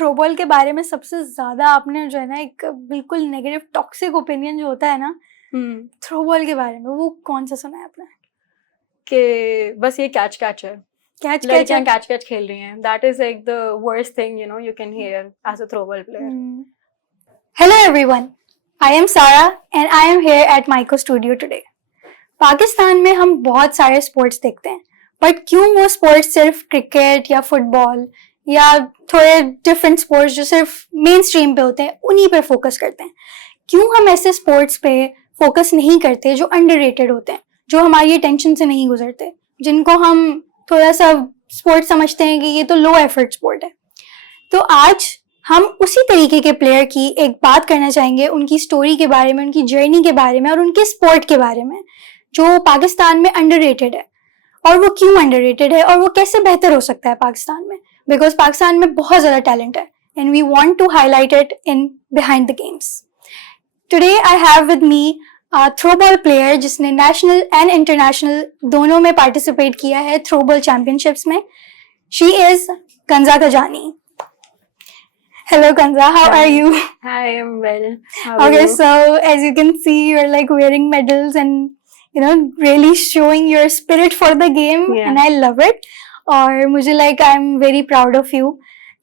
Throwball के बारे में सबसे ज़्यादा आपने जो है ना एक बिल्कुल नेगेटिव टॉक्सिक ओपिनियन जो होता है ना थ्रोबॉल के बारे में, वो कौन सा सुना है आपने? कि बस ये कैच कैच है, कैच कैच लड़कियां कैच कैच खेल रही हैं. That is like the worst thing you can hear as a throwball player. Hello everyone, I am Sara and I am here at Maiko Studio today. Pakistan में हम बहुत सारे sports देखते हैं, बट क्यों वो स्पोर्ट्स सिर्फ क्रिकेट या फुटबॉल या थोड़े डिफरेंट स्पोर्ट्स जो सिर्फ मेन स्ट्रीम पे होते हैं उन्हीं पर फोकस करते हैं? क्यों हम ऐसे स्पोर्ट्स पे फोकस नहीं करते जो अंडररेटेड होते हैं, जो हमारी अटेंशन से नहीं गुजरते, जिनको हम थोड़ा सा स्पोर्ट समझते हैं कि ये तो लो एफर्ट स्पोर्ट है? तो आज हम उसी तरीके के प्लेयर की एक बात करना चाहेंगे, उनकी स्टोरी के बारे में, उनकी जर्नी के बारे में और उनके स्पोर्ट के बारे में जो पाकिस्तान में अंडररेटेड है, और वो क्यों अंडररेटेड है और वो कैसे बेहतर हो सकता है पाकिस्तान में, बिकॉज पाकिस्तान में बहुत ज़्यादा टैलेंट है and we want to highlight it in behind the games. Today I have with me throwball player जिसने नेशनल एंड इंटरनेशनल दोनों में पार्टिसिपेट किया है थ्रोबॉल चैंपियनशिप्स में. She is Kanza Kazani. Hello Kanza, how are you? Hi, I'm well. How are Okay, you? so as you can see, you're like wearing medals and really showing your spirit for the game, Yeah. and I love it. और मुझे like I'm very proud of you.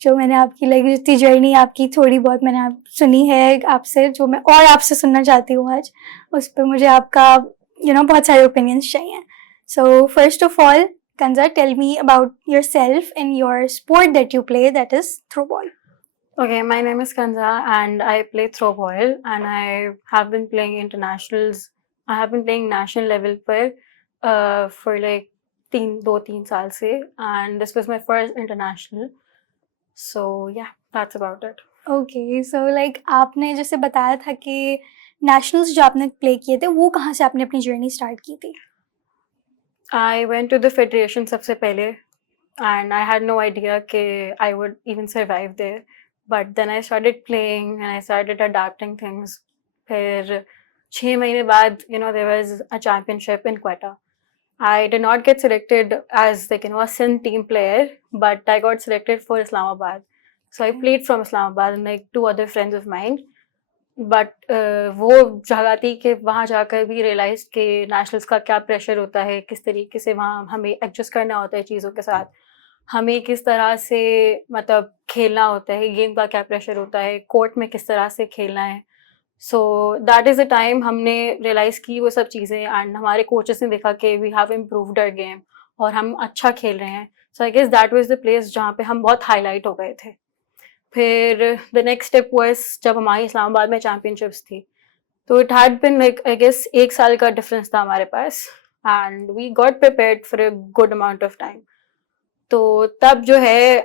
जो मैंने आपकी like जितनी journey आपकी थोड़ी बहुत मैंने आप सुनी है आपसे, जो मैं और आपसे सुनना चाहती हूँ आज, उस पर मुझे आपका बहुत सारे opinions चाहिए. So first of all, Kanza, tell me about yourself and your sport that you play, that is throwball. Okay, my name is Kanza and I play throwball and I have been playing internationals. I have been playing national level for like 2-3 साल से, and this was my first international. So yeah, that's about it. Okay, so like आपने जैसे बताया था कि nationals जो आपने play किए थे वो कहाँ से आपने अपनी जर्नी स्टार्ट की थी? I went to the federation सबसे पहले and I had no idea कि I would even survive there. But then I started playing and I started adapting things. फिर 6 महीने बाद there was a championship in Quetta. I did not get selected as like a Sindh team player, but I got selected for Islamabad. So I played from Islamabad and like 2 other friends of mine. But वो जगह थी कि वहाँ जाकर भी realise कि nationals का क्या प्रेशर होता है, किस तरीके से वहाँ हमें एडजस्ट करना होता है चीज़ों के साथ, हमें किस तरह से मतलब खेलना होता है, गेम का क्या प्रेशर होता है, कोर्ट में किस तरह से खेलना है. So that is the time हमने रियलाइज़ की वो सब चीज़ें एंड हमारे कोचेस ने देखा कि we have improved our game और हम अच्छा खेल रहे हैं. So I guess that was the place जहाँ पे हम बहुत हाईलाइट हो गए थे. फिर द नेक्स्ट स्टेप वाज जब हमारी इस्लामाबाद में चैम्पियनशिप्स थी, तो it had been like I guess 1 साल का डिफरेंस था हमारे पास and we got prepared for a good amount of time. तो तब जो है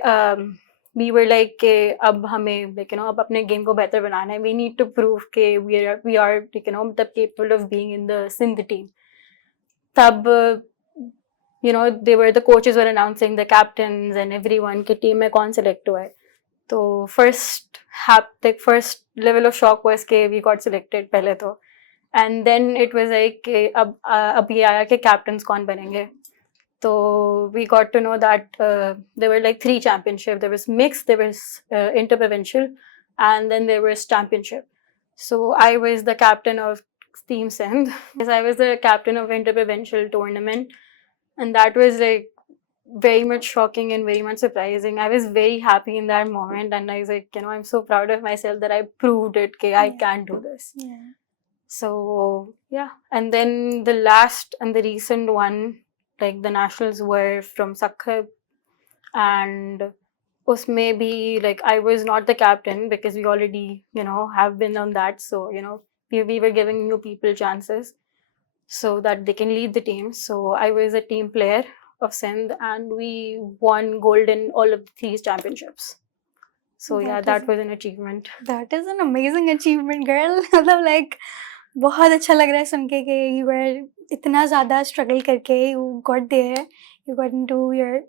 वी वर लाइक कि अब हमें लाइक अब अपने गेम को बेहतर बनाना है. वी नीड टू प्रूव कि वी आर मतलब capable of being in the Sindh team. तब they were the coaches were announcing the captains and everyone कि टीम में कौन सेलेक्ट हुआ है. तो first level of shock was कि we got selected पहले तो, and then it was like कि अब ये आया कि captains कौन बनेंगे. तो we got to know that there were like 3 championships. There was mixed, there was interprovincial, and then there was championship. So I was the captain of Team Sindh. Yes, I was the captain of interprovincial tournament, and that was like very much shocking and very much surprising. I was very happy in that moment and I was like, I'm so proud of myself that I proved it, okay, I can do this. Yeah. So yeah, and then the last and the recent one, like the nationals were from Sakhab, and usme bhi like I was not the captain because we already have been on that. So we were giving new people chances so that they can lead the team. So I was a team player of Sindh and we won gold in all of these championships. So that was an achievement. That is an amazing achievement, girl. मतलब like बहुत अच्छा लग रहा है सुन के कि you were इतना ज़्यादा स्ट्रगल करके you got there, you got into your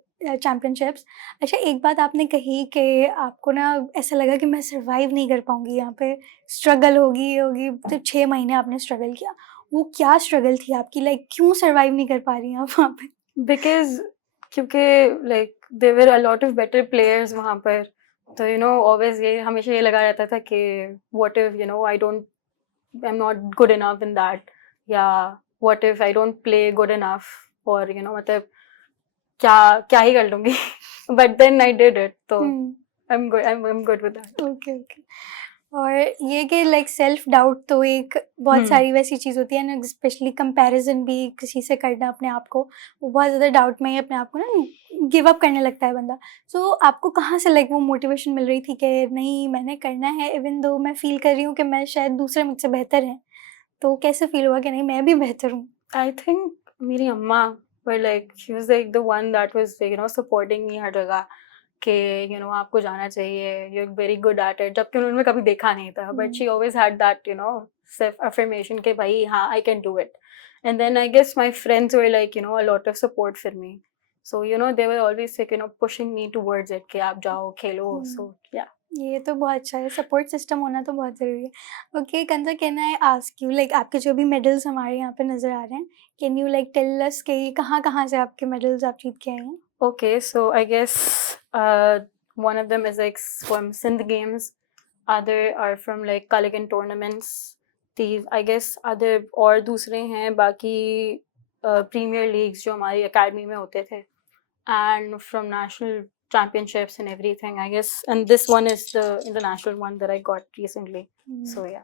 championships. अच्छा, एक बात आपने कही कि आपको ना ऐसा लगा कि मैं सर्वाइव नहीं कर पाऊँगी यहाँ पे, स्ट्रगल होगी तो 6 महीने आपने स्ट्रगल किया. वो क्या स्ट्रगल थी आपकी, लाइक क्यों सर्वाइव नहीं कर पा रही हैं आप वहाँ पे? Because क्योंकि like there were a lot of better players वहाँ पर, तो ऑलवेज ये हमेशा ये लगा रहता था कि what if I am not good enough in that, या what if I don't play good enough, और मतलब क्या क्या ही कर लूंगी but then I did it, तो I am good with that. Okay okay. और ये कि लाइक सेल्फ डाउट तो एक बहुत सारी वैसी चीज़ होती है ना, स्पेशली कंपैरिजन भी किसी से करना अपने आप को, वो बहुत ज़्यादा डाउट में ही अपने आप को ना गिव अप करने लगता है बंदा। सो आपको कहाँ से लाइक वो मोटिवेशन मिल रही थी कि नहीं मैंने करना है, इवन दो मैं फील कर रही हूँ कि मैं शायद दूसरे मुझसे बेहतर हैं, तो कैसे फील हुआ कि नहीं मैं भी बेहतर हूँ? आई थिंक मेरी अम्मा were like, she was like the one that was supporting me हर जगह कि आपको जाना चाहिए, you're very good at it, जबकि उन्होंने कभी देखा नहीं था, but she always had that self affirmation कि भाई हाँ I can do it. And then I guess my friends were like a lot of support for me, so they were always like pushing me towards it कि आप जाओ खेलो, so yeah. ये तो बहुत अच्छा है, सपोर्ट सिस्टम होना तो बहुत ज़रूरी है। Okay कंजा, can I ask you like आपके जो भी मेडल्स हमारे यहाँ पे नज़र आ रहे हैं, can you like tell us कि ये कहाँ कहाँ से आपके मेडल्स आप जीत के आए हैं? Okay, so I guess one of them is like from Sindh Games, other are from like Kaligan tournaments. These I guess other और दूसरे हैं बाकी Premier Leagues जो हमारी academy में होते थे, and from national championships and everything I guess, and this one is the international one that I got recently. So yeah.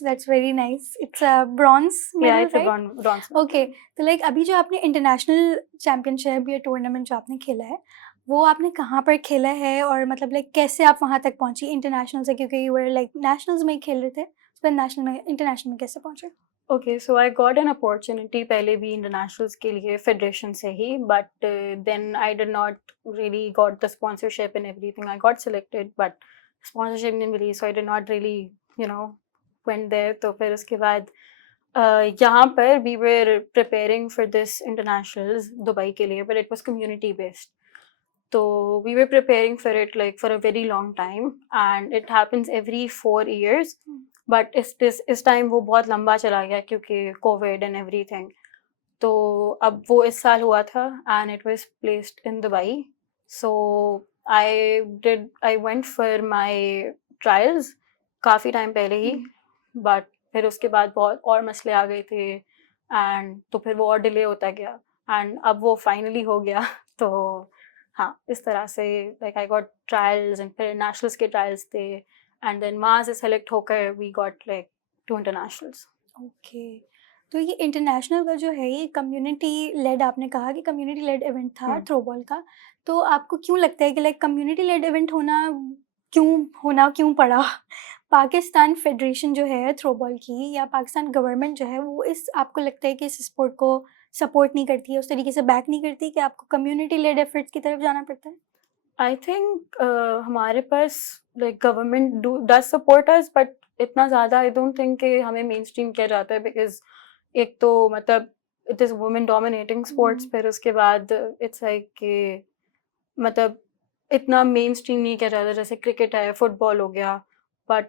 That's very nice. It's a bronze medal, Yeah, it's a right? bronze medal. Okay तो like अभी जो आपने international championship या tournament जो आपने खेला है, वो आपने कहाँ पर खेला है और मतलब लाइक कैसे आप वहाँ तक पहुँची इंटरनेशनल से, क्योंकि यू वर लाइक नेशनल्स में ही खेल रहे थे, उस पर नेशनल में इंटरनेशनल में कैसे पहुँचे? Okay, so I got an opportunity पहले भी internationals के लिए federation से ही, but then I did not really got the sponsorship and everything. I got selected, but sponsorship नहीं मिली, so I did not really went there. तो फिर उसके बाद यहाँ पर we were preparing for this internationals Dubai के लिए, but it was community based. So we were preparing for it like for a very long time, and it happens every 4 years. But इस time वो बहुत लंबा चला गया क्योंकि Covid and everything, तो अब वो इस साल हुआ था and it was placed in Dubai. So I went for my trials काफ़ी टाइम पहले ही, बट फिर उसके बाद बहुत और मसले आ गए थे एंड तो फिर वो और डिले होता गया एंड अब वो फाइनली हो गया. तो हाँ, इस तरह से like I got trials and फिर नेशनल्स के ट्रायल्स थे एंड देन वहाँ से सेलेक्ट होकर we got like 2 internationals. Okay तो ये इंटरनेशनल का जो है ये कम्युनिटी लेड, आपने कहा कि कम्युनिटी लेड इवेंट था थ्रोबॉल का, तो आपको क्यों लगता है कि लाइक कम्युनिटी लेड इवेंट क्यों पड़ा? पाकिस्तान फेडरेशन जो है थ्रोबॉल की या पाकिस्तान गवर्नमेंट जो है वो इस आपको लगता है कि इस स्पोर्ट को सपोर्ट नहीं करती है, उस तरीके से बैक नहीं करती कि आपको कम्युनिटी लेड एफर्ट्स की तरफ जाना पड़ता है? आई थिंक हमारे पास like government does support us, but इतना ज़्यादा आई डोंट थिंक कि हमें मेन स्ट्रीम किया जाता है, बिकॉज एक तो मतलब it is women dominating sports, फिर उसके बाद इट्स लाइक कि मतलब इतना मेन स्ट्रीम नहीं किया जाता जैसे क्रिकेट है, फुटबॉल हो गया. बट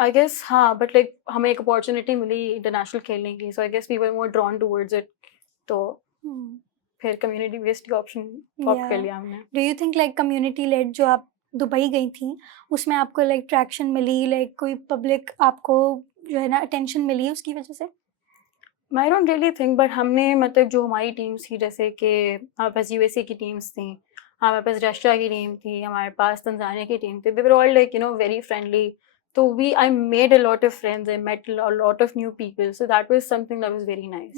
आई गेस हाँ, बट लाइक हमें एक अपॉर्चुनिटी मिली इंटरनेशनल खेलने की, so I guess we were more drawn towards it, तो फिर कम्युनिटी बेस्ड ऑप्शन ऑप्ट कर लिया हमने. Do you think like community led जो आप दुबई गई थी उसमें आपको लाइक ट्रैक्शन मिली, लाइक कोई पब्लिक आपको जो है ना अटेंशन मिली उसकी वजह से? I don't really think, but हमने मतलब जो हमारी टीम्स थी, जैसे कि हमारे पास यूएसए की टीम्स थी, हमारे पास रशिया की टीम थी, हमारे पास तंजानिया की टीम थी, they were all like very friendly. तो I made a lot of friends, I met a lot of new people, so that was something that was very nice.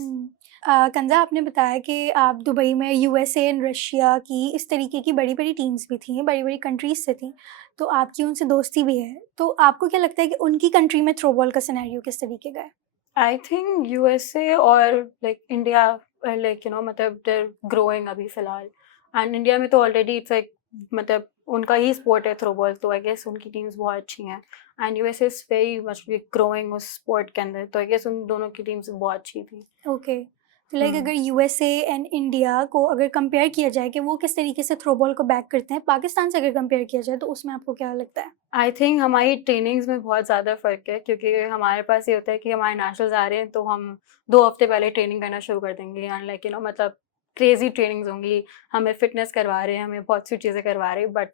Kanza, आपने बताया कि आप दुबई में यूएसए एंड रशिया की इस तरीके की बड़ी बड़ी टीम्स भी थी, बड़ी बड़ी कंट्रीज से थी, तो आपकी उनसे दोस्ती भी है, तो आपको क्या लगता है कि उनकी कंट्री में थ्रोबॉल का सिनेरियो किस तरीके का है? आई थिंक यूएसए और लाइक इंडिया लाइक मतलब देयर ग्रोइंग अभी फिलहाल, एंड इंडिया में तो ऑलरेडी इट्स लाइक मतलब उनका ही स्पोर्ट है थ्रोबॉल, तो आई गेस उनकी टीम्स बहुत अच्छी हैं, and USA is very much growing उस स्पोर्ट के अंदर, तो आई गेस उन दोनों की टीम्स बहुत अच्छी थी. ओके तो लाइक अगर यूएसए एंड इंडिया को अगर कंपेयर किया जाए कि वो किस तरीके से थ्रोबॉल को बैक करते हैं, पाकिस्तान से अगर कंपेयर किया जाए तो उसमें आपको क्या लगता है? आई थिंक हमारी ट्रेनिंग्स में बहुत ज़्यादा फ़र्क है, क्योंकि हमारे पास ये होता है कि हमारे नेशनल्स आ रहे हैं तो हम 2 हफ्ते पहले ट्रेनिंग करना शुरू कर देंगे, एंड लाइक मतलब क्रेजी ट्रेनिंग्स होंगी, हमें फिटनेस करवा रहे हैं, हमें बहुत सी चीज़ें करवा रहे हैं, बट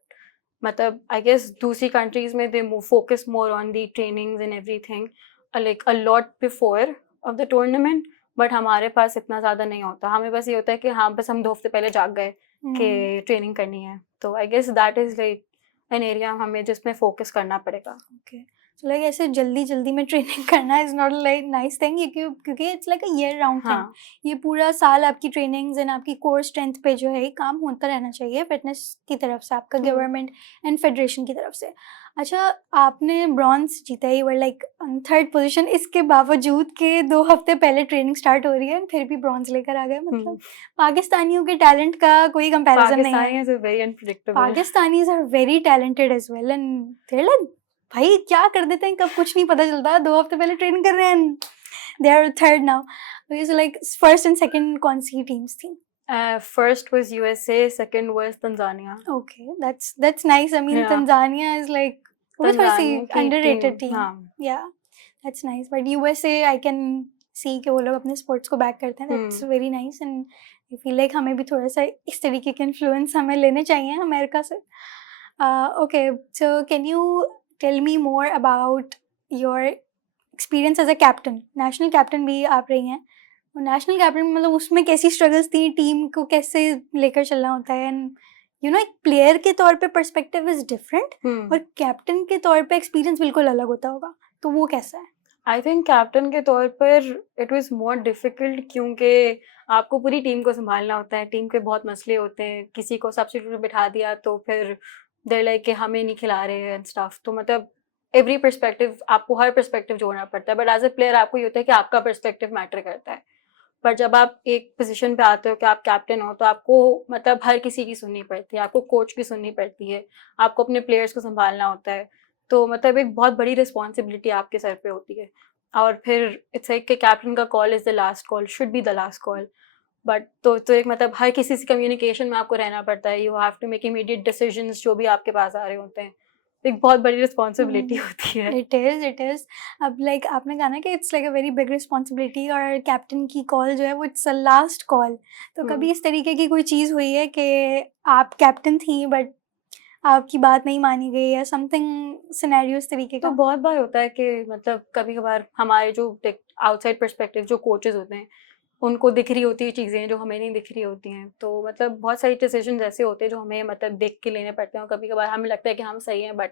मतलब आई गेस दूसरी कंट्रीज में they focus more on the trainings and everything like a lot before of the tournament, but हमारे पास इतना ज़्यादा नहीं होता. हमें बस ये होता है कि हाँ बस हम 2 हफ्ते पहले जाग गए कि ट्रेनिंग करनी है. तो I guess that is like an area हमें जिसमें फोकस करना पड़ेगा. ओके, सो लाइक ऐसे जल्दी जल्दी में ट्रेनिंग करना is not like nice thing, क्योंकि it's like a year round thing. हाँ. ये पूरा साल आपकी ट्रेनिंग्स एंड आपकी कोर स्ट्रेंथ पे जो है काम होता रहना चाहिए फिटनेस की तरफ से, आपका गवर्नमेंट एंड फेडरेशन की तरफ से. अच्छा, आपने ब्रॉन्ज जीता, you were like on 3rd position, इसके बावजूद के 2 हफ्ते पहले ट्रेनिंग स्टार्ट हो रही है फिर भी ब्रॉन्ज लेकर आ गए. मतलब पाकिस्तानियों के टैलेंट का कोई कंपैरिजन नहीं है. Pakistanis are very unpredictable. Pakistanis are very talented as well and they're like भाई क्या कर देते हैं, कब कुछ नहीं पता चलता. 2 हफ्ते पहले ट्रेनिंग कर रहे हैं and they are 3rd now. So like 1st and 2nd कौन सी टीम्स थी? First was USA, second was Tanzania. Okay, that's nice. I mean, Yeah. Tanzania is like वो थोड़ी सी Tanzania की underrated team, team. हाँ. Yeah, that's nice. But USA, I can see कि वो लोग अपने sports को back करते हैं. That's very nice and I feel like हमें भी थोड़ा सा इस तरीके के influence हमें लेने चाहिए अमेरिका से. Okay, so can you tell me more about your experience as a captain? National captain भी आप रही हैं. नेशनल कैप्टन मतलब उसमें कैसी स्ट्रगल्स थी, टीम को कैसे लेकर चलना होता है, एंड यू नो एक प्लेयर के तौर पे पर्सपेक्टिव इज डिफरेंट और कैप्टन के तौर पे एक्सपीरियंस बिल्कुल अलग होता होगा, तो वो कैसा है? आई थिंक कैप्टन के तौर पर इट वाज मोर डिफिकल्ट क्योंकि आपको पूरी टीम को संभालना होता है. टीम के बहुत मसले होते हैं. किसी को सब्स्टिट्यूट बिठा दिया तो फिर देयर लाइक कि हमें नहीं खिला रहे हैं एंड स्टफ. तो मतलब एवरी पर्सपेक्टिव, आपको हर पर्सपेक्टिव जोड़ना पड़ता है. बट एज अ प्लेयर आपको ये होता है कि आपका पर्सपेक्टिव मैटर करता है. पर जब आप एक पोजीशन पे आते हो कि आप कैप्टन हो तो आपको मतलब हर किसी की सुननी पड़ती है. आपको कोच की सुननी पड़ती है. आपको अपने प्लेयर्स को संभालना होता है. तो मतलब एक बहुत बड़ी रिस्पॉन्सिबिलिटी आपके सर पे होती है. और फिर इट्स लाइक कि कैप्टन का call is the last call, should be the last call. But तो एक मतलब हर किसी से कम्युनिकेशन में आपको रहना पड़ता है. You have to make immediate decisions जो भी आपके पास आ रहे होते हैं. एक बहुत बड़ी रिस्पॉन्सिबिलिटी होती है. It is. अब लाइक आपने कहा ना कि it's like a very big responsibility और कैप्टन की कॉल जो है वो इट्स अ लास्ट कॉल. तो कभी इस तरीके की कोई चीज़ हुई है कि आप कैप्टन थी बट आपकी बात नहीं मानी गई या समथिंग सिनेरियो इस तरीके तो का? बहुत बार होता है कि मतलब कभी कभार हमारे जो आउटसाइड पर्सपेक्टिव जो कोचेस होते हैं उनको दिख रही होती है चीज़ें जो हमें नहीं दिख रही होती हैं. तो मतलब बहुत सारी डिसीजन ऐसे होते हैं जो हमें मतलब देख के लेने पड़ते हैं. और कभी कभार हमें लगता है कि हम सही हैं बट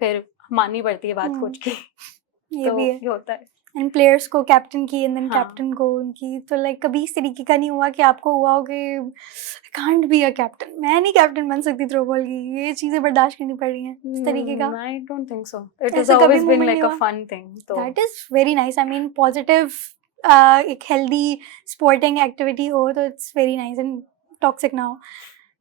फिर माननी पड़ती है बात कोच की. ये तो भी है. ये होता है. एंड प्लेयर्स को कैप्टन की एंड देन हाँ. कैप्टन को उनकी. तो लाइक कभी इस तरीके का नहीं हुआ कि आपको हुआ हो कि कांट बी अ कैप्टन, मैं नहीं कैप्टन बन सकती थ्रोबॉल की, ये चीज़ें बर्दाश्त करनी पड़ रही हैं, इस तरीके का? I don't think so. It has ऐसा कभी ऑलवेज बीन मोमेंट लाइक नहीं अ हुआ? Fun thing. तो that is very nice. I mean positive एक हेल्दी स्पोर्टिंग एक्टिविटी हो तो it's very nice and toxic ना हो.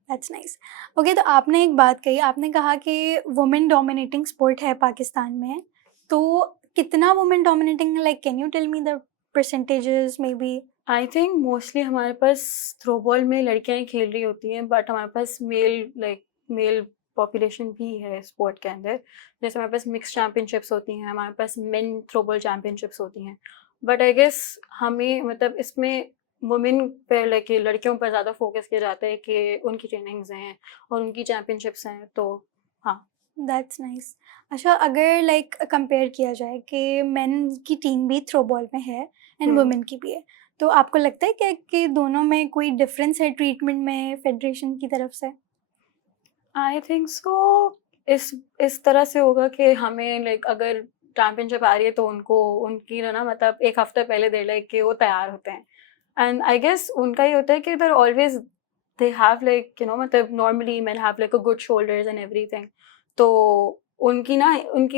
That's nice. ओके, तो आपने एक बात कही, आपने कहा कि वुमेन डोमिनेटिंग स्पोर्ट है पाकिस्तान में. तो कितना women dominating, like can you tell me the percentages maybe? I think mostly हमारे पास थ्रोबॉल में लड़कियां ही खेल रही होती हैं. बट हमारे पास मेल पॉपुलेशन भी है स्पोर्ट के अंदर. जैसे हमारे पास मिक्स चैम्पियनशिप्स होती हैं, हमारे पास मेन थ्रोबॉल चैम्पियनशिप्स होती हैं. बट आई गेस हमें मतलब इसमें वुमेन पे लाइक लड़कियों पर ज़्यादा फोकस किया जाता है कि उनकी ट्रेनिंग्स हैं और उनकी चैम्पियनशिप्स हैं. तो हाँ. That's nice. अच्छा, अगर लाइक कंपेयर किया जाए कि मेन की टीम भी थ्रोबॉल में है एंड वुमेन की भी है, तो आपको लगता है क्या कि दोनों में कोई डिफरेंस है ट्रीटमेंट में फेडरेशन की तरफ से? I think so. इस तरह से होगा कि हमें लाइक अगर चैम्पियनशिप आ रही है तो उनको उनकी ना मतलब एक हफ्ते पहले दे लाइक कि वो तैयार होते हैं. एंड आई गेस उनका ये होता है कि they're always they have like मतलब normally men have like a good shoulders and everything. तो उनकी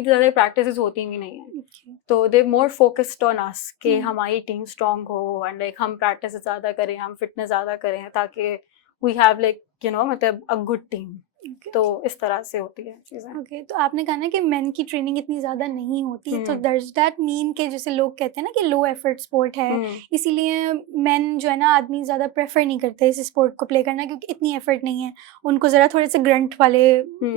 ज़्यादा प्रैक्टिसेस होती भी नहीं है. तो दे मोर फोकस्ड ऑन अस कि हमारी टीम स्ट्रॉन्ग हो एंड लाइक हम प्रैक्टिस ज़्यादा करें, हम फिटनेस ज़्यादा करें ताकि वी हैव लाइक मतलब अ गुड टीम. तो इस तरह से होती है चीज़ें. ओके, तो आपने कहा ना कि मेन की ट्रेनिंग इतनी ज़्यादा नहीं होती, तो हम्म. डज दैट मीन कि जैसे लोग कहते हैं ना कि लो एफर्ट स्पोर्ट है, इसीलिए मेन जो है ना आदमी ज़्यादा प्रेफर नहीं करते इस स्पोर्ट को प्ले करना क्योंकि इतनी एफर्ट नहीं है, उनको ज़रा थोड़े से ग्रंट वाले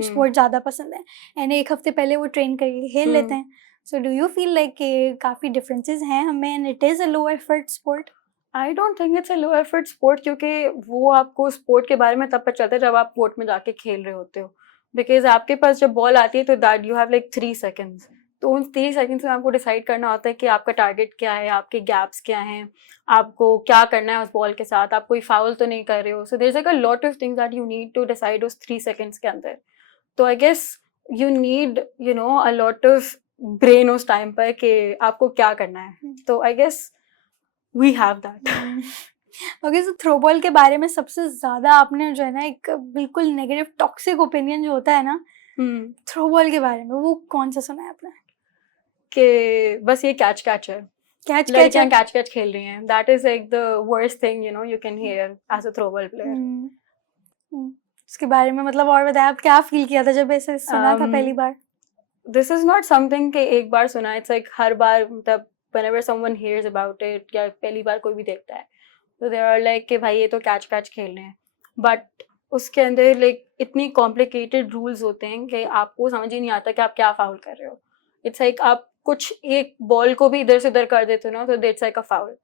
स्पोर्ट ज़्यादा पसंद है एंड एक हफ्ते पहले वो ट्रेन करके खेल लेते हैं. सो डू यू फील लाइक कि काफ़ी डिफरेंसेस हैं हमें and it is a low effort sport? I don't think it's a low effort sport क्योंकि वो आपको स्पोर्ट के बारे में तब पता चलता है जब आप कोर्ट में जाके खेल रहे होते हो. बिकॉज आपके पास जब बॉल आती है तो that you have like 3 seconds, तो उन 3 सेकेंड्स में आपको डिसाइड करना होता है कि आपका टारगेट क्या है, आपके गैप्स क्या हैं, आपको क्या करना है उस बॉल के साथ, आप कोई फाउल तो नहीं कर रहे हो. So there is like a lot of things that you need to decide उस 3 सेकेंड्स के अंदर. तो I guess you need a lot of brain उस टाइम पर कि आपको क्या करना है. तो I guess we have that. Okay, so throw ball के बारे में सबसे ज़्यादा आपने जो है ना एक बिल्कुल नेगेटिव टॉक्सिक ओपिनियन जो होता है ना थ्रो बॉल के बारे में, वो कौन सा सुना है आपने? कि बस ये कैच कैच है, कैच लड़कियां कैच कैच खेल रही हैं. That is like the worst thing you can hear as a throw ball player. उसके बारे में मतलब और बताया, आप क्या फील किया था जब ऐसे सुना था पहली बार? दिस इज नॉट समथिंग कि एक बार सुना, इट्स लाइक हर बार, मतलब whenever someone hears about it या पहली बार कोई भी देखता है तो दे आर लाइक कि भाई ये तो कैच कैच खेल रहे हैं. बट उसके अंदर लाइक इतनी कॉम्प्लिकेटेड रूल्स होते हैं कि आपको समझ ही नहीं आता कि आप क्या फाउल कर रहे हो. इट्स लाइक आप कुछ एक बॉल को भी इधर से उधर कर देते हो ना, तो इट्स लाइक अ फाउल.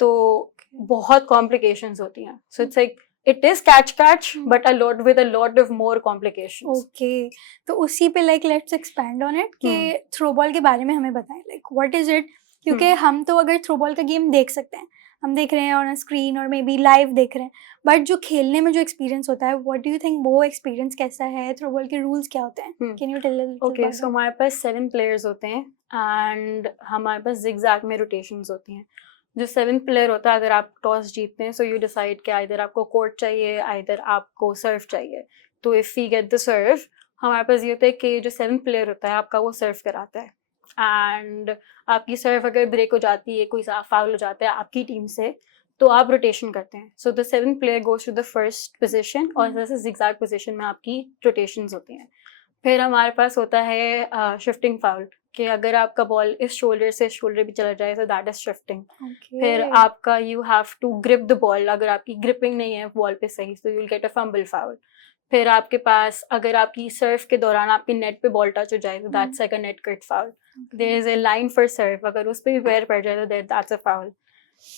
तो बहुत कॉम्प्लिकेशंस होती हैं. So it's like it is catch but with a lot of more complications. Okay, तो उसी पे like let's expand on it कि थ्रो बॉल के बारे में हमें बताएं, like what is it? क्योंकि हम तो अगर थ्रो बॉल का गेम देख सकते हैं, हम देख रहे हैं ऑन स्क्रीन और मे बी लाइव देख रहे हैं, बट जो खेलने में जो एक्सपीरियंस होता है, व्हाट डू यू थिंक वो एक्सपीरियंस कैसा है? थ्रो बॉल के रूल्स क्या होते हैं? Can you tell us? Okay, so हमारे पास 7 प्लेयर्स होते हैं एंड हमारे पास जिगजैग में रोटेशंस होती हैं. जो 7th प्लेयर होता है, अगर आप टॉस जीतते हैं सो यू डिसाइड कि आइदर आपको कोर्ट चाहिए, आइदर आपको सर्व चाहिए. तो इफ़ वी गेट द सर्व, हमारे पास ये होता है कि जो 7th प्लेयर होता है आपका वो सर्व कराता है. एंड आपकी सर्व अगर ब्रेक हो जाती है, कोई फाउल हो जाता है आपकी टीम से, तो आप रोटेशन करते हैं. So the 7th player goes to the first position और जैसे जिगजैग पोजिशन में आपकी रोटेशंस होती हैं. फिर हमारे पास होता है शिफ्टिंग फाउल, कि अगर आपका बॉल इस शोल्डर से शोल्डर भी चला जाए तो दैट इज शिफ्टिंग. फिर आपका you have to grip the ball, अगर आपकी ग्रिपिंग नहीं है बॉल पे सही तो you will get a fumble foul. फिर आपके पास अगर आपकी सर्व के दौरान आपकी नेट पे बॉल टच हो जाए तो that's like a net cut foul. There is a line for serve, अगर उस पर भी पैर पड़ जाए तो दैट्स अ फाउल.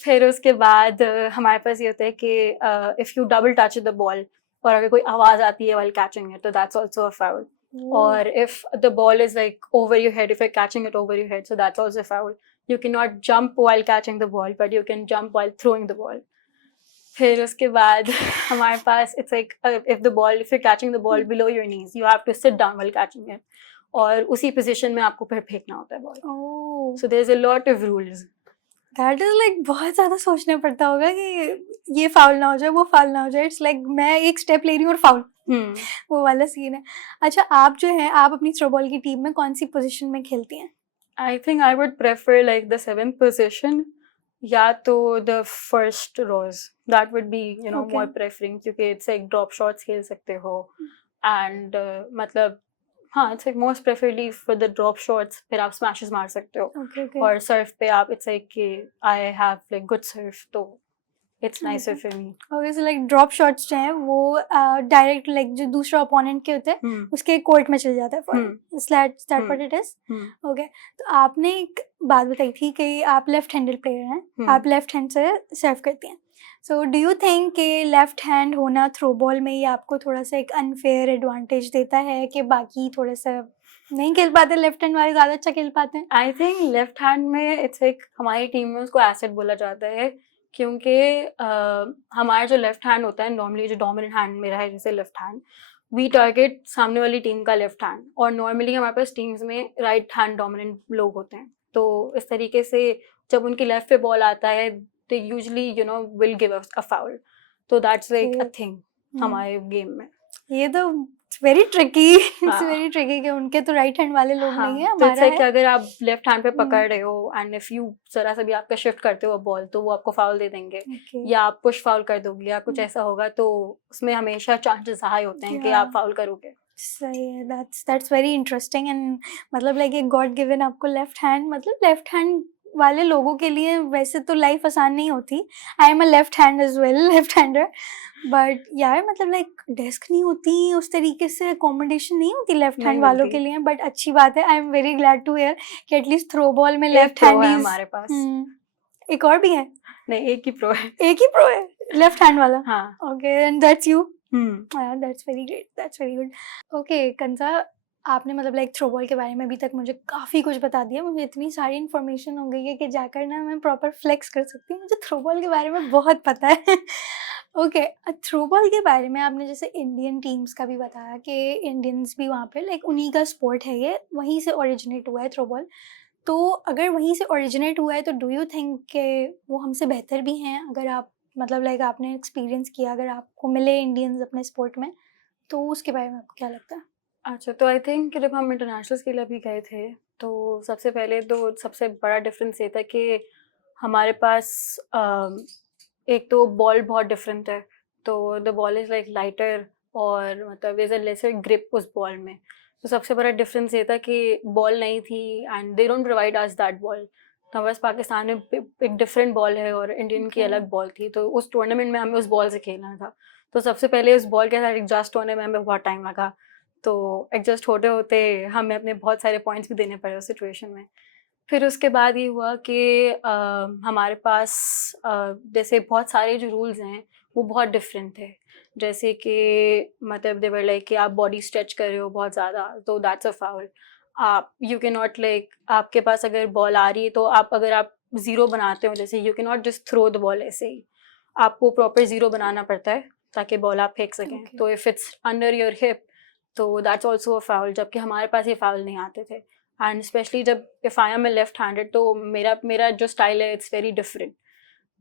फिर उसके बाद हमारे पास ये होता है कि if U double touch the ball और अगर कोई आवाज़ आती है वाइल कैचिंग इट तो that's also a foul. Or if the ball is like over your head, if you're catching it over your head, so that's also a foul. You cannot jump while catching the ball, but you can jump while throwing the ball. फिर उसके बाद हमारे पास it's like if you're catching the ball below your knees, you have to sit down while catching it. और उसी position में आपको फिर फेंकना होता है ball. So there's a lot of rules. That is like बहुत ज़्यादा सोचना पड़ता होगा कि ये फाउल ना हो जाए, वो फाउल ना हो जाए. इट्स लाइक मैं एक स्टेप ले रही हूँ और फाउल, वो वाला सीन है. अच्छा, आप जो है आप अपनी थ्रो बॉल की टीम में कौन सी पोजीशन में खेलती हैं? I think I would prefer like the 7th position या तो the first rows. That would be more preferring, क्योंकि इट्स एक ड्रॉप शॉट्स खेल सकते हो एंड मतलब हाँ, it's like most preferably for the drop shots. फिर आप स्मैशेस मार सकते हो. और सर्व पे आप इट्स लाइक कि आई हैव लाइक गुड सर्व, तो it's nicer for me. Okay, so like drop shots जो हैं वो डायरेक्ट लाइक जो दूसरा ओपोनेंट के होते हैं उसके कोर्ट में चल जाता है for that what it is. Okay, तो आपने एक बात बताई थी कि आप लेफ्ट हैंडेड प्लेयर हैं, आप लेफ्ट हैंड से सर्व करती हैं. सो डू यू थिंक कि लेफ्ट हैंड होना थ्रो बॉल में ये आपको थोड़ा सा एक अनफेयर एडवांटेज देता है कि बाकी थोड़ा सा नहीं खेल पाते, लेफ्ट हैंड वाले ज़्यादा अच्छा खेल पाते हैं? आई थिंक लेफ्ट हैंड में इट्स एक हमारी टीम में उसको एसेट बोला जाता है, क्योंकि हमारा जो लेफ्ट हैंड होता है, नॉर्मली जो डोमिनेंट हैंड मेरा है जैसे लेफ्ट हैंड, वी टारगेट सामने वाली टीम का लेफ्ट हैंड. और नॉर्मली हमारे पास टीम्स में राइट हैंड डोमिनेंट लोग होते हैं. तो इस तरीके से जब उनकी लेफ्ट पे बॉल आता है they usually will give us a foul. So that's like a thing हमारे गेम में. ये तो very tricky, it's very tricky कि उनके तो राइट हैंड वाले लोग नहीं है, हमारा है. तो अगर आप लेफ्ट हैंड पे पकड़ रहे हो एंड इफ यू जरा सा भी आपका शिफ्ट करते हो बॉल तो वो आपको फाउल दे देंगे, या आप पुश फाउल कर दोगे या कुछ ऐसा होगा, तो उसमें हमेशा चांसेस हाई होते हैं कि आप फाउल करोगे. सही है, दैट्स वेरी इंटरेस्टिंग. एंड मतलब लाइक एक गॉड गिवन आपको लेफ्ट हैंड, मतलब लेफ्ट हैंड वाले लोगों के लिए वैसे तो लाइफ आसान नहीं होती. I am a left hand as well, left hander, but यार मतलब लाइक डेस्क नहीं होती, उस तरीके से अकोमोडेशन नहीं होती लेफ्ट हैंड वालों के लिए. बट अच्छी बात है, I am very glad to hear कि एटलीस्ट थ्रो बॉल में लेफ्ट हैंड हमारे पास. एक और भी है? नहीं, एक ही प्रो है. एक ही प्रो है लेफ्ट हैंड वाला? हाँ. Okay, and that's you. That's very great, that's very good. Okay कंसा, आपने मतलब लाइक थ्रोबॉल के बारे में अभी तक मुझे काफ़ी कुछ बता दिया। मुझे इतनी सारी इन्फॉर्मेशन हो गई है कि जाकर ना मैं प्रॉपर फ्लेक्स कर सकती हूँ, मुझे थ्रोबॉल के बारे में बहुत पता है। ओके, थ्रोबॉल के बारे में आपने जैसे इंडियन टीम्स का भी बताया कि इंडियंस भी वहाँ पे लाइक उन्हीं का स्पोर्ट है, ये वहीं से ओरिजिनेट हुआ है थ्रोबॉल। तो अगर वहीं से ओरिजिनेट हुआ है तो डू यू थिंक कि वो हमसे बेहतर भी हैं? अगर आप मतलब लाइक आपने एक्सपीरियंस किया, अगर आपको मिले इंडियंस अपने स्पोर्ट में, तो उसके बारे में आपको क्या लगता है? अच्छा, तो आई थिंक जब हम इंटरनेशनल्स के लिए भी गए थे, तो सबसे पहले तो सबसे बड़ा डिफरेंस ये था कि हमारे पास एक तो बॉल बहुत डिफरेंट है, तो the ball is like lighter और मतलब there is a lesser grip उस बॉल में। तो सबसे बड़ा डिफरेंस ये था कि बॉल नहीं थी and they don't provide us that ball. तो हमारे पास पाकिस्तान में एक डिफरेंट बॉल है और इंडियन की ओके। अलग बॉल थी, तो उस टूर्नामेंट में हमें उस बॉल से खेलना था। तो सबसे पहले उस बॉल के साथ एडजस्ट होने में हमें बहुत टाइम लगा। तो एडजस्ट होते-होते हमें अपने बहुत सारे पॉइंट्स भी देने पड़े उस सिचुएशन में। फिर उसके बाद ये हुआ कि हमारे पास जैसे बहुत सारे जो रूल्स हैं, वो बहुत डिफरेंट थे। जैसे कि मतलब दे वर लाइक कि आप बॉडी स्ट्रेच कर रहे हो बहुत ज़्यादा, तो दैट्स अ फाउल। आप यू कैन नॉट लाइक आपके पास अगर बॉल आ रही है, तो अगर आप ज़ीरो बनाते हो, जैसे you can not just throw the ball ऐसे ही। आपको प्रॉपर ज़ीरो बनाना पड़ता है, ताकि बॉल आप फेंक सकें। ओके। तो if it's under your hip, तो दैट्स ऑल्सो अ फाउल, जबकि हमारे पास ये फाउल नहीं आते थे। एंड स्पेशली जब if I am a left handed, तो मेरा मेरा जो स्टाइल है इट्स वेरी डिफरेंट।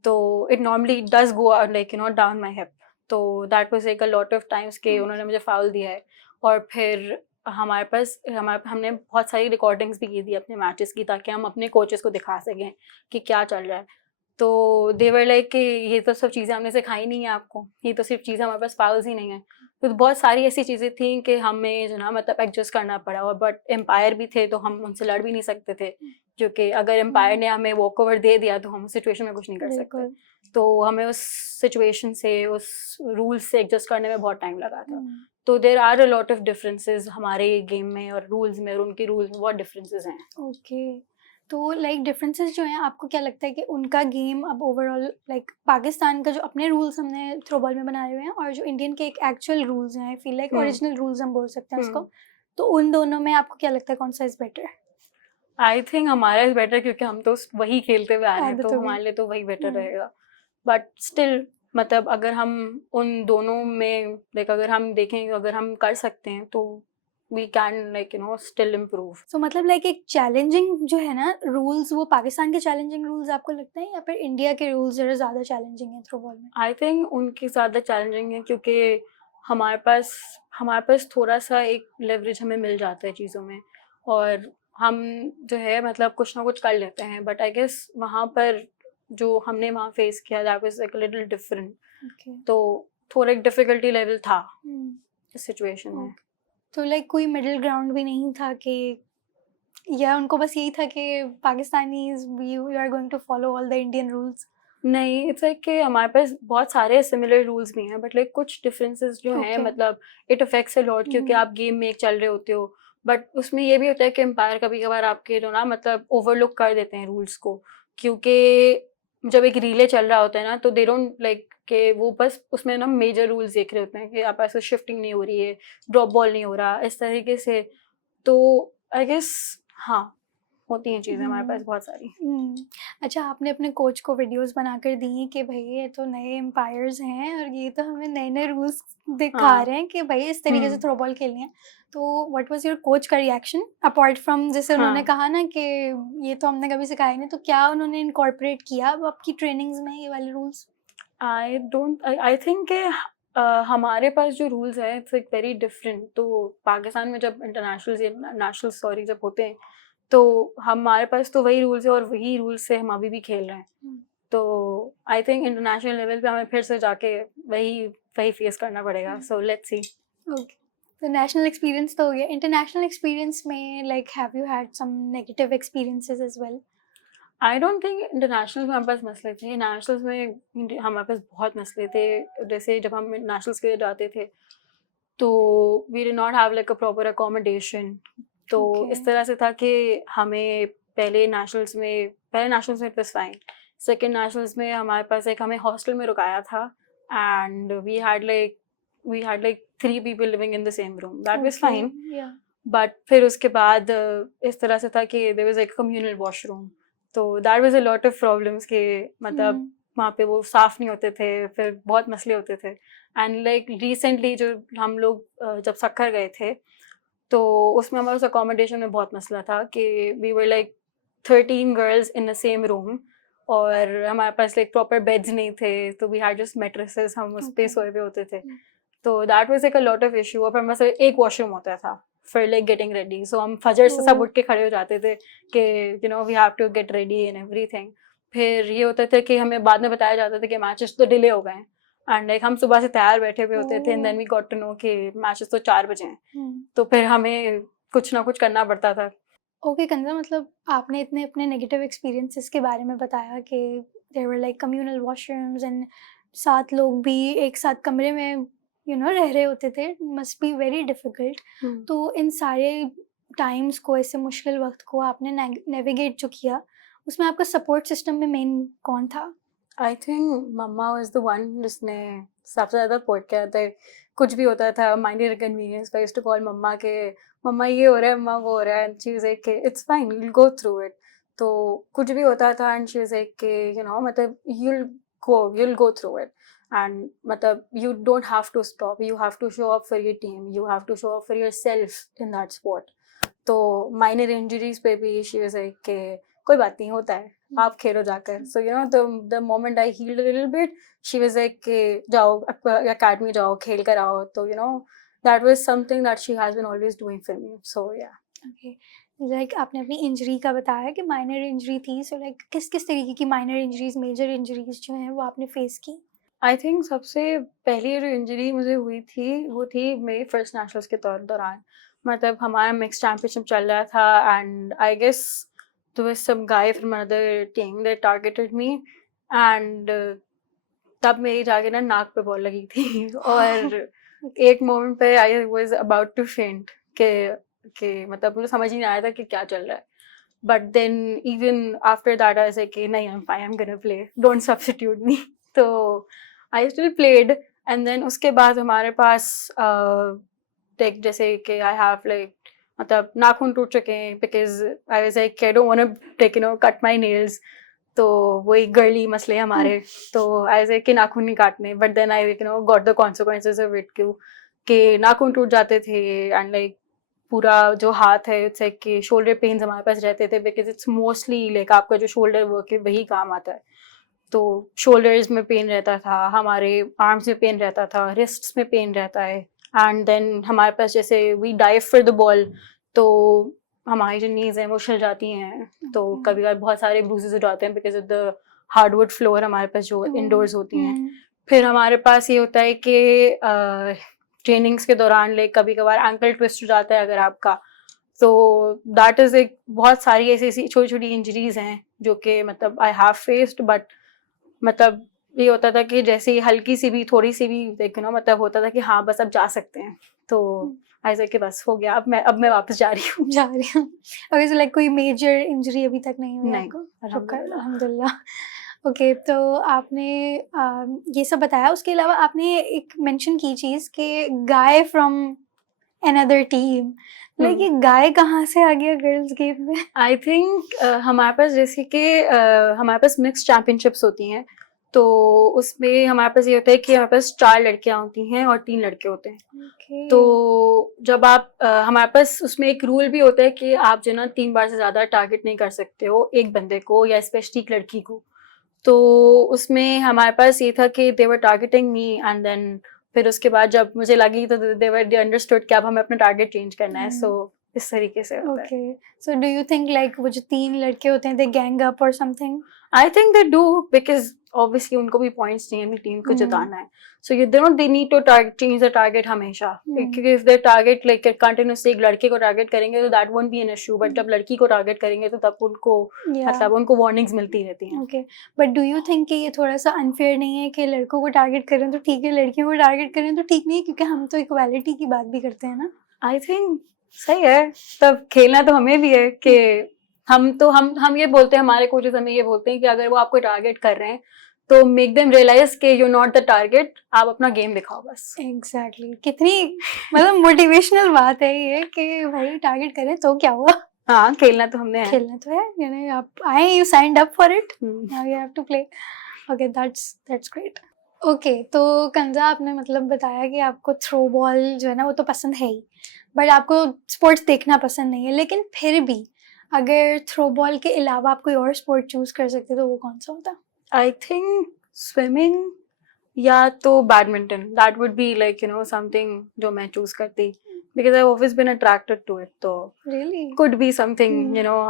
तो it normally does go like down my hip. तो that was like a lot of times कि उन्होंने मुझे फाउल दिया है। और फिर हमारे पास हमने बहुत सारी रिकॉर्डिंग्स भी की थी अपने मैचेस की, ताकि हम अपने कोचेस को दिखा सकें कि क्या चल रहा है। तो दे वर लाइक कि ये तो सब चीज़ें हमने सिखाई नहीं है आपको, ये तो सिर्फ चीज़ें हमारे पास फाउल्स ही नहीं है। तो बहुत सारी ऐसी चीज़ें थी कि हमें जो ना मतलब एडजस्ट करना पड़ा। और बट एम्पायर भी थे, तो हम उनसे लड़ भी नहीं सकते थे, क्योंकि अगर एम्पायर ने हमें वॉकओवर दे दिया तो हम उस सिचुएशन में कुछ नहीं कर सकते। बिल्कुल। तो हमें उस सिचुएशन से, उस रूल्स से एडजस्ट करने में बहुत टाइम लगा था। हम्म। तो there are a lot of differences हमारे गेम में और रूल्स में, और उनके रूल्स में बहुत डिफरेंसेस हैं। ओके, तो लाइक डिफरेंसेस जो हैं, आपको क्या लगता है कि उनका गेम अब ओवरऑल लाइक पाकिस्तान का जो अपने रूल्स हमने थ्रोबॉल में बनाए हुए हैं और जो इंडियन के एक एक्चुअल रूल्स हैं, I feel like hmm original rules हम बोल सकते हैं उसको, हम्म तो उन दोनों में आपको क्या लगता है कौन सा इज बेटर? आई थिंक हमारा इज बेटर, क्योंकि हम तो वही खेलते हुए आ रहे हैं, तो आदतों भी। हमारे लिए तो वही बेटर हम्म। रहेगा। बट स्टिल मतलब अगर हम उन दोनों में लाइक अगर हम देखें, अगर हम कर सकते हैं, तो we can like still improve. So मतलब लाइक एक चैलेंजिंग जो है ना रूल्स, वो पाकिस्तान के चैलेंजिंग रूल्स आपको लगते हैं या फिर इंडिया के रूल्स जरा ज़्यादा चैलेंजिंग है थ्रोबॉल में? आई थिंक उनकी ज़्यादा चैलेंजिंग है, क्योंकि हमारे पास हमारे पास थोड़ा सा एक लेवरेज हमें मिल जाता है चीज़ों में, और हम जो है मतलब कुछ ना कुछ कर लेते हैं। बट आई गेस वहाँ पर जो हमने वहाँ फेस किया, that was like a little different. Okay. तो थोड़ा एक डिफिकल्टी लेवल था हम्म। इस सिचुएशन में। ओके, तो लाइक कोई मिडिल ग्राउंड भी नहीं था कि, या उनको बस यही था कि Pakistanis you are going to follow all the Indian rules? नहीं, इट्स लाइक कि हमारे पास बहुत सारे सिमिलर रूल्स भी हैं, बट लाइक कुछ डिफरेंसेस जो हैं, ओके। मतलब इट अफेक्ट्स अ लॉट, क्योंकि आप गेम में एक चल रहे होते हो। बट उसमें ये भी होता है कि एम्पायर कभी कभार आपके जो ना मतलब ओवरलुक कर देते हैं रूल्स को, क्योंकि जब एक रिले चल रहा होता है ना, तो दे डोंट लाइक कि वो बस उसमें ना मेजर रूल्स देख रहे होते हैं कि आप ऐसे शिफ्टिंग नहीं हो रही है, ड्रॉप बॉल नहीं हो रहा, इस तरीके से। तो आई गेस हाँ, होती हैं चीज़ें हमारे पास हम्म। बहुत सारी। अच्छा, आपने अपने कोच को वीडियोस बनाकर दी हैं कि भाई ये तो नए एम्पायर्स हैं और ये तो हमें नए नए रूल्स दिखा हाँ। रहे हैं कि भाई इस तरीके से हम्म। थ्रो बॉल खेलनी है। तो व्हाट वाज योर कोच का रिएक्शन अपार्ट फ्रॉम, जैसे उन्होंने हाँ, कहा ना कि ये तो हमने कभी सिखाया नहीं, तो क्या उन्होंने इनकॉर्पोरेट किया अब आपकी ट्रेनिंग्स में ये वाले रूल्स? आई थिंक कि हमारे पास जो रूल्स हैं इट्स लाइक वेरी डिफरेंट। तो पाकिस्तान में जब नेशनल सॉरी जब होते हैं, तो हमारे पास तो वही रूल्स है, और वही रूल्स से हम अभी भी खेल रहे हैं। तो आई थिंक इंटरनेशनल लेवल पे हमें फिर से जाके वही वही फेस करना पड़ेगा। So let's see. ओके, तो नेशनल एक्सपीरियंस तो हो गया, इंटरनेशनल एक्सपीरियंस में like have you had some negative experiences as well? I don't think international में हमारे पास मसले थे। नेशनल्स में हमारे पास बहुत मसले थे। जैसे जब हम नेशनल्स के लिए जाते थे, तो we did not have like a proper accommodation. तो ओके। इस तरह से था कि हमें पहले नेशनल्स में it was fine. Second nationals में हमारे पास एक हमें हॉस्टल में रुकाया था, and we had like we had like 3 people living in the same room. That was Okay, fine. yeah. But फिर उसके बाद इस तरह से था कि there was like a communal washroom. तो that was a lot of problems कि मतलब वहाँ पे वो साफ नहीं होते थे, फिर बहुत मसले होते थे. And like recently जो हम लोग जब सक्खर गए थे तो उसमें हमारे उस accommodation में बहुत मसला था कि we were like 13 girls in the same room और हमारे पास like proper beds नहीं थे, तो we had just mattresses, हम उस पे Okay. सोए हुए होते थे. तो that was like a lot of issue. और फिर हमारे पास एक washroom होता था for like getting ready. So हम फजर से सब Oh. उठ के खड़े हो जाते थे कि you know we have to get ready and everything. फिर ये होता था कि हमें बाद में बताया जाता था कि मैचेस तो डिले हो गए हैं एंड लाइक हम सुबह से तैयार बैठे हुए होते थे and then we got to know कि मैचेस तो 4 बजे हैं. तो फिर हमें कुछ ना कुछ करना पड़ता था. ओके कंजा, मतलब आपने इतने अपने नेगेटिव एक्सपीरियंसेस के बारे में बताया कि there were like communal washrooms and 7 लोग भी एक साथ कमरे में रह रहे होते थे. Must be very difficult. तो इन सारे टाइम्स को, ऐसे मुश्किल वक्त को आपने नेविगेट जो किया, उसमें आपका सपोर्ट सिस्टम में मेन कौन था? आई थिंक मम्मा वाज द वन जिसने सबसे ज़्यादा सपोर्ट किया था. कुछ भी होता था minor inconvenience, I used to call mamma के मम्मा ये हो रहा है, मम्मा वो हो रहा है, and she was like it's fine, you will go through it. तो कुछ भी होता था and she was like you know मतलब you will go through it and मतलब you don't have to stop, you have to show up for your team, you have to show up for yourself in that sport. तो minor injuries पे भी she was like कि कोई बात नहीं, होता है, आप खेलो जाकर. So you know the moment I healed a little bit, she was like कि जाओ academy जाओ, खेल कर आओ. तो you know that was something that she has been always doing for me. So yeah. Okay, like आपने अपनी injury का बताया कि माइनर इंजरी थी. सो लाइक किस किस तरीके की माइनर इंजरीज, मेजर इंजरीज जो हैं वो आपने फेस की? आई थिंक सबसे पहली जो इंजरी मुझे हुई थी वो थी मेरी फर्स्ट नेशनल्स के दौरान. मतलब हमारा मिक्स चैम्पियनशिप चल रहा था and I guess there was some guy from another team that targeted me and तब मेरी जाके ना नाक पे बॉल लगी थी और एक मोमेंट पे आई वाज अबाउट टू फेंट कि मतलब मुझे समझ ही नहीं आया था कि क्या चल रहा है. But then even after that I say कि नहीं, I am gonna play, don't substitute me. तो I still played and then उसके बाद हमारे पास लाइक जैसे कि आई हैव लाइक मतलब नाखून टूट चुके हैं because I was like I don't want to take cut my nails. तो वही गर्ली मसले हमारे. तो आई से कि नाखून नहीं काटने, but then I got the consequences of it कि नाखून टूट जाते थे एंड लाइक पूरा जो हाथ है इट्स लाइक कि शोल्डर पेन्स हमारे पास रहते थे बिकॉज इट्स मोस्टली लाइक आपका जो शोल्डर वर्क है वही काम आता है. तो शोल्डर्स में पेन रहता था, हमारे आर्म्स में पेन रहता था, रिस्ट्स में पेन रहता है एंड देन हमारे पास जैसे we dive for the ball तो हमारी जो नीज हैं वो छिल जाती हैं. तो कभी कभी बहुत सारे ब्रूसेस हो जाते हैं because of the hardwood floor हमारे पास जो इंडोर्स होती हैं. फिर हमारे पास ये होता है कि ट्रेनिंग्स के दौरान लाइक कभी कभार एंकल ट्विस्ट हो जाता है अगर आपका. तो दैट इज़ एक बहुत सारी ऐसी छोटी छोटी इंजरीज हैं जो कि मतलब आई हैव फेस्ड. बट मतलब ये होता था कि जैसे हल्की सी भी थोड़ी सी भी देखो ना मतलब होता था कि हाँ बस अब जा सकते हैं. तो ऐसा कि बस हो गया, अब मैं वापस जा रही हूँ. ओके, सो लाइक कोई मेजर इंजरी अभी तक नहीं हुई नहीं, आपको? अल्हम्दुलिल्लाह. ओके, तो आपने ये सब बताया. उसके अलावा आपने एक मेंशन की चीज़ कि guy from another team. Like ये गाय कहाँ से आ गया गर्ल्स गेम में? आई थिंक हमारे पास जैसे कि हमारे पास मिक्स चैम्पियनशिप्स होती हैं. तो उसमें हमारे पास ये होता है कि हमारे पास 4 लड़कियां होती हैं और 3 लड़के होते हैं. Okay. तो जब आप हमारे पास उसमें एक रूल भी होता है कि आप जो ना 3 बार से ज़्यादा टारगेट नहीं कर सकते हो एक बंदे को या स्पेशली एक लड़की को. तो उसमें हमारे पास ये था कि दे वर टारगेटिंग मी एंड देन फिर उसके बाद जब मुझे लगी तो दे अंडरस्टूड कि अब हमें अपना टारगेट चेंज करना है. सो इस तरीके से होता है. Okay, so do you think like वो जो 3 लड़के होते हैं दे गैंग अप और something? I think they do because obviously उनको भी पॉइंट्स चाहिए अपनी टीम को जिताना है. So you they need to change the target हमेशा. क्योंकि if they target like continuously एक लड़के को टारगेट करेंगे तो that won't be an issue. But जब लड़की को टारगेट करेंगे तो तब उनको मतलब उनको वार्निंग्स मिलती रहती हैं. Okay, but do you think कि ये थोड़ा सा अनफेयर नहीं है कि लड़कों को टारगेट करें तो ठीक है, लड़कियों को टारगेट करें तो ठीक नहीं है? क्योंकि हम तो इक्वालिटी की बात भी करते हैं ना. आई थिंक सही है. तब खेलना तो हमें भी है कि हम ये बोलते हैं, हमारे कोचेस हमें ये बोलते हैं कि अगर वो आपको टारगेट कर रहे हैं तो मेक देम रियलाइज कि यू नॉट द टारगेट, आप अपना गेम दिखाओ बस। एग्जैक्टली कितनी मतलब मोटिवेशनल बात है ये कि भाई टारगेट करें तो क्या हुआ, हाँ, खेलना तो हमने है। खेलना तो है, यानी आप आए, you signed up for it, hmm. Now you have to play. Okay, that's great. Okay, तो कंजा आपने मतलब बताया कि आपको थ्रो बॉल जो है ना वो तो पसंद है ही, बट आपको स्पोर्ट्स देखना पसंद नहीं है, लेकिन फिर भी अगर थ्रो बॉल के अलावा आप कोई और स्पोर्ट चूज कर सकते तो वो कौन सा होता? आई थिंक स्विमिंग या तो badminton, that would be like something जो मैं चूज करती, because I always been attracted to it, तो really? could be something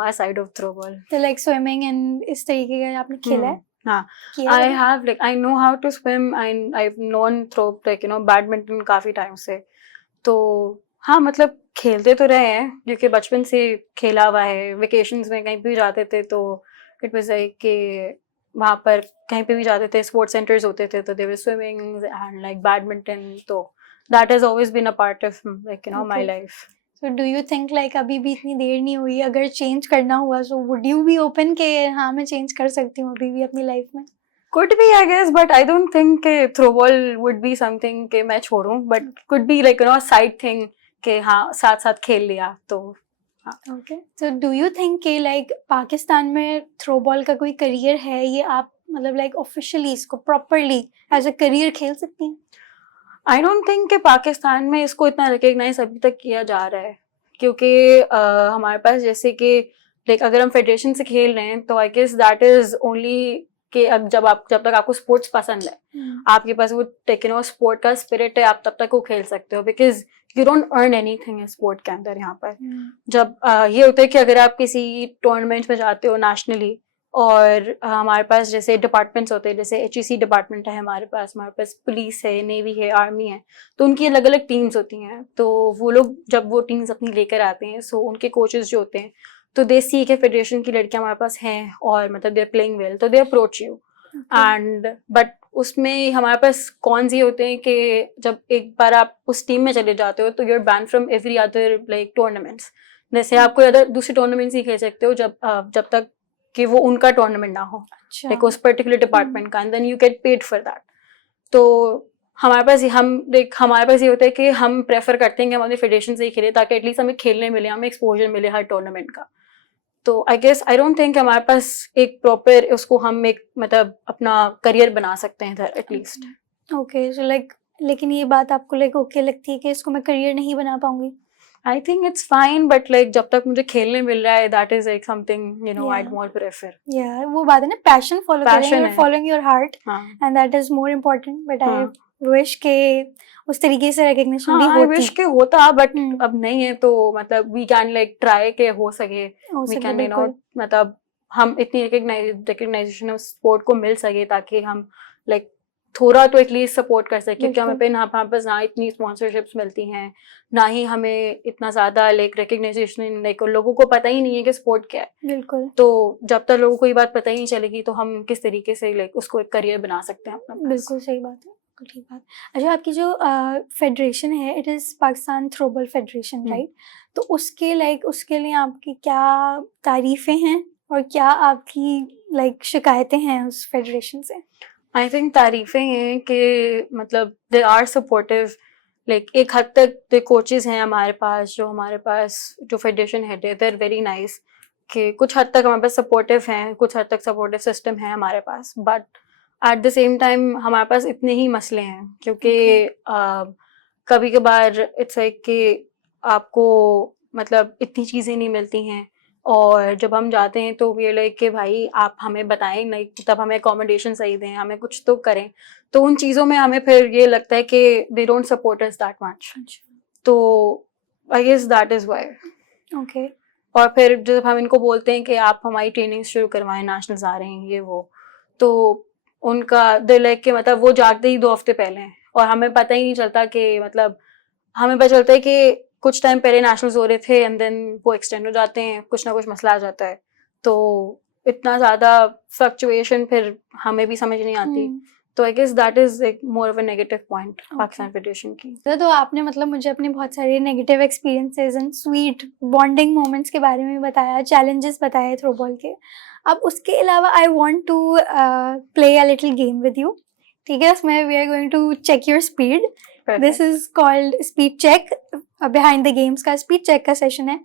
aside of throw ball. तो लाइक स्विमिंग एंड इस तरीके का आपने खेला है? हाँ, किया I है? have like I know how to swim and I've known throw like badminton काफी टाइम से, तो हाँ मतलब खेलते तो रहे हैं क्योंकि बचपन से खेला हुआ है। वेकेशंस में कहीं पे भी जाते थे तो इट वाज लाइक कि वहाँ पर कहीं पे भी जाते थे, स्पोर्ट्स सेंटर्स होते थे तो they were swimming and like badminton, तो that has always been a part of like my Okay. Life. So do you think like अभी भी इतनी देर नहीं हुई, अगर चेंज करना हुआ so would you be open कि हाँ मैं चेंज कर सकती हूँ अभी भी अपनी लाइफ में? Could be, I guess, but I don't think कि throwball would be something कि मैं छोड़ूं, but could be like a side thing कि हाँ साथ साथ खेल लिया तो हाँ। Okay. So do you think कि like पाकिस्तान में थ्रो बॉल का कोई करियर है, ये आप मतलब like officially इसको properly as a career खेल सकती हैं? I don't think कि पाकिस्तान में इसको इतना रिकग्नाइज अभी तक किया जा रहा है, क्योंकि हमारे पास जैसे कि लाइक अगर हम फेडरेशन से खेल रहे हैं तो I guess that is only कि अब जब तक आपको स्पोर्ट्स पसंद है, आपके पास वो स्पोर्ट का स्पिरिट है, आप तब तक वो खेल सकते हो, because you don't earn anything sport के अंदर। यहाँ पर जब ये होता है कि अगर आप किसी टूर्नामेंट में जाते हो नेशनली, और हमारे पास जैसे डिपार्टमेंट्स होते हैं, जैसे HEC डिपार्टमेंट है हमारे पास पुलिस है, नेवी है, आर्मी है, तो उनकी अलग अलग टीम्स होती हैं। तो वो लोग जब वो टीम्स अपनी लेकर आते हैं, सो उनके कोचेस जो होते हैं तो दे सी के फेडरेशन की लड़कियां हमारे पास हैं और मतलब दे आर प्लेइंग वेल, तो they approach you and but उसमें हमारे पास कौन से होते हैं कि जब एक बार आप उस टीम में चले जाते हो तो you are ban from every other like tournaments. जैसे आप कोई अदर दूसरी टूर्नामेंट्स ही खेल सकते हो जब तक कि वो उनका टूर्नामेंट ना हो, लाइक उस पर्टिकुलर डिपार्टमेंट का, and then you get paid for that. तो हमारे पास ये होता है कि हम प्रेफर करते हैं कि हम अपनी फेडरेशन से ही खेलें ताकि एटलीस्ट हमें खेलने मिले, हमें एक्सपोजर मिले हर टूर्नामेंट का। तो आई डोंट थिंक हमारे पास एक प्रॉपर उसको हम एक मतलब अपना करियर बना सकते हैं इधर एटलीस्ट। ओके, सो लाइक लेकिन ये बात आपको लाइक ओके लगती है कि इसको मैं करियर नहीं बना पाऊंगी? I think it's fine, but like जब तक मुझे खेलने मिल रहा है that is like something I'd more prefer. या वो बात है ना, पैशन फॉलो करें, you are following your heart and that is more important, but I wish के उस तरीके से रिकग्निशन भी होती। आई विश के होता, बट अब नहीं है, तो मतलब वी कैन लाइक ट्राई के हो सके, वी कैन मतलब हम इतनी रिकग्नाइजेशन स्पोर्ट को मिल सके ताकि हम लाइक थोड़ा तो एटलीस्ट सपोर्ट कर सके, क्योंकि हमें यहाँ पास ना इतनी स्पॉन्सरशिप्स मिलती हैं, ना ही हमें इतना ज़्यादा लाइक रिकग्नाइजेशन, लाइक लोगों को पता ही नहीं है कि स्पोर्ट क्या है। बिल्कुल। तो जब तक लोगों को ये बात पता ही नहीं चलेगी तो हम किस तरीके से लाइक उसको एक करियर बना सकते हैं अपना। बिल्कुल सही बात है, ठीक बात। अच्छा, आपकी जो फेडरेशन है, it is Pakistan throwball federation, right? तो उसके लिए आपकी क्या तारीफ़ें हैं और क्या आपकी लाइक शिकायतें हैं उस फेडरेशन से? आई थिंक तारीफ़ें हैं कि मतलब दे आर सपोर्टिव, लाइक एक हद तक जो कोचेज़ हैं हमारे पास जो फेडरेशन हेड है, दे आर वेरी नाइस, कि कुछ हद तक हमारे पास सपोर्टिव हैं, कुछ हद तक सपोर्टिव सिस्टम है हमारे पास, but at the same time हमारे पास इतने ही मसले हैं, क्योंकि कभी कभार इट्स लाइक कि आपको मतलब इतनी चीज़ें नहीं मिलती हैं, और जब हम जाते हैं तो ये लाइक कि भाई आप हमें बताएं नहीं, तब हमें अकोमोडेशन सही दें, हमें कुछ तो करें, तो उन चीज़ों में हमें फिर ये लगता है कि they don't support us that much, तो I guess that is why. Okay. और फिर जब हम इनको बोलते हैं कि आप हमारी ट्रेनिंग शुरू करवाएं, नेशनल्स आ रहे हैं ये वो, तो उनका दिल लाइक कि मतलब वो जागते ही 2 हफ्ते पहले हैं, और हमें पता ही नहीं चलता कि मतलब हमें पता चलता है कि कुछ टाइम पहले नेशनल्स हो रहे थे एंड देन वो एक्सटेंड हो जाते हैं, कुछ ना कुछ मसला आ जाता है, तो इतना ज़्यादा फ्लक्चुएशन फिर हमें भी समझ नहीं आती। तो I guess that is like more of a negative point Pakistan federation की. तो आपने मतलब मुझे अपने बहुत सारे negative experiences and sweet bonding moments के बारे में बताया, चैलेंजेस बताए थ्रोबॉल के. अब उसके अलावा I want to play a little game with you. ठीक है, उसमें we are going to check your speed. This is called speed check. Behind the games का स्पीड चेक का सेशन है.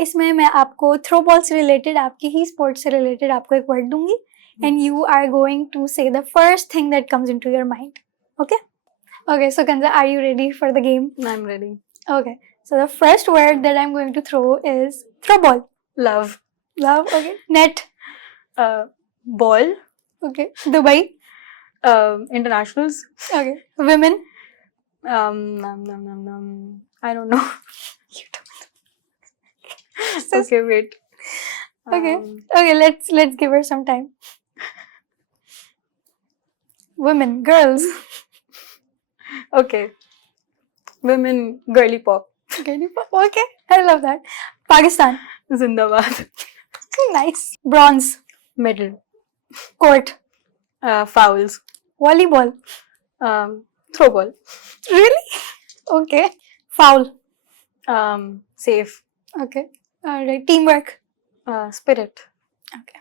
इसमें मैं आपको थ्रो बॉल से रिलेटेड, आपकी ही स्पोर्ट से रिलेटेड आपको एक वर्ड दूंगी and you are going to say the first thing that comes into your mind. Okay? Okay, so Kanza, are you ready for the game? I'm ready. Okay, so the first word that I'm going to throw is throw ball. Love. Love, okay. Net. Ball. Okay. Dubai. Internationals. Okay. Women. I don't know. You don't. Okay, wait. Okay. Okay, let's give her some time. Women, girls. Okay. Women, girly pop. Okay, I love that. Pakistan. Zindabad. Nice. Bronze. Medal. Court. Fouls. Volleyball. Throw ball. Really? Okay. Foul. Safe. Okay. All right. Teamwork. Spirit. Okay.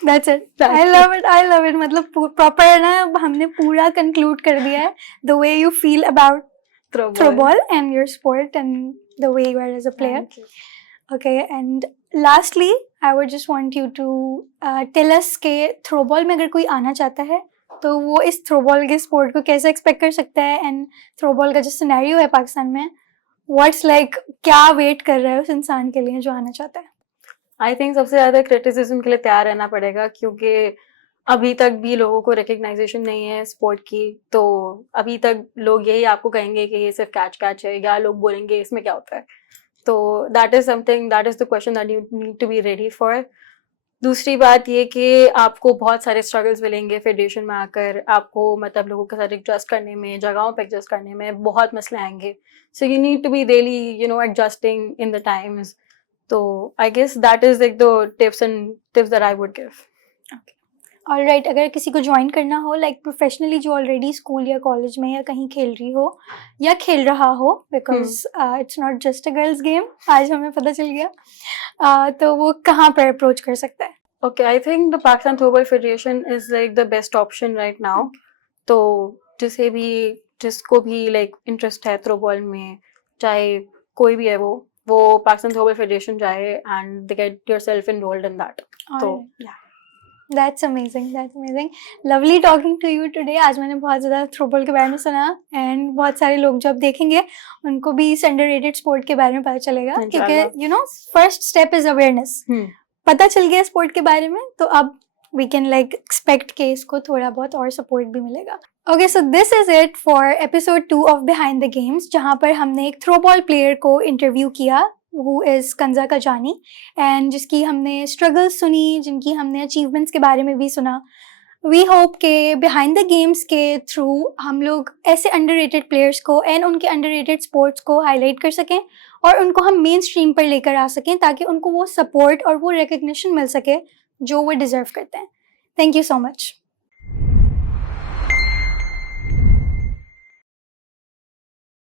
That's it. I love it. I love it. मतलब proper है ना, हमने पूरा conclude कर दिया है. The way you feel about throw ball and your sport and the way you are as a player. Thank you. Okay. And lastly, I would just want you to tell us कि throw ball में अगर कोई आना चाहता है तो वो इस थ्रो बॉल के स्पोर्ट को कैसे एक्सपेक्ट कर सकता है, एंड थ्रो बॉल का जो सिनेरियो है पाकिस्तान में, व्हाट्स लाइक क्या वेट कर रहा है उस इंसान के लिए जो आना चाहता है. आई थिंक सबसे ज़्यादा क्रिटिसिज्म के लिए तैयार रहना पड़ेगा, क्योंकि अभी तक भी लोगों को रिकग्नाइजेशन नहीं है स्पोर्ट की. तो अभी तक लोग यही आपको कहेंगे कि ये सिर्फ कैच है, या लोग बोलेंगे इसमें क्या होता है. तो that is something, that is the question that you need to be ready for. दूसरी बात ये कि आपको बहुत सारे स्ट्रगल्स मिलेंगे फेडरेशन में आकर. आपको मतलब लोगों के साथ एडजस्ट करने में, जगहों पे एडजस्ट करने में बहुत मसले आएंगे. So you need to be really adjusting in the times. तो I guess that is like the tips that I would give. Alright. अगर किसी को ज्वाइन करना हो लाइक प्रोफेशनली, जो ऑलरेडी स्कूल या कॉलेज में या कहीं खेल रही हो या खेल रहा हो, because it's not just a girls game, आज हमें पता चल गया, तो वो कहाँ पर अप्रोच कर सकता है? Okay, I think the Pakistan Throwball Federation is like the best option right now. तो जिसको भी like interest है थ्रोबॉल में, चाहे कोई भी है वो पाकिस्तान थ्रोबॉल फेडरेशन जाए and they get yourself enrolled in that. तो yeah. That's amazing. That's amazing. Lovely talking to you today. आज मैंने बहुत ज़्यादा थ्रोबॉल के बारे में सुना, and बहुत सारे लोग जब देखेंगे उनको भी इस अंडररेटेड स्पोर्ट के बारे में पता चलेगा, क्योंकि फर्स्ट स्टेप इज अवेयरनेस. पता चल गया स्पोर्ट के बारे में, तो अब वी कैन लाइक एक्सपेक्ट कि इसको थोड़ा बहुत और सपोर्ट भी मिलेगा. Okay, so this is it for episode 2 of behind the games, जहाँ पर हमने एक थ्रोबॉल प्लेयर को इंटरव्यू किया, who is कंजा कजानी, एंड जिसकी हमने स्ट्रगल्स सुनी, जिनकी हमने अचीवमेंट्स के बारे में भी सुना. वी होप के बिहाइंड द गेम्स के थ्रू हम लोग ऐसे अंडररेटेड प्लेयर्स को एंड उनके अंडररेटेड स्पोर्ट्स को हाईलाइट कर सकें और उनको हम मेन स्ट्रीम पर लेकर आ सकें, ताकि उनको वो सपोर्ट और वो रिकग्निशन मिल सके जो वो डिज़र्व करते हैं. Thank you so much.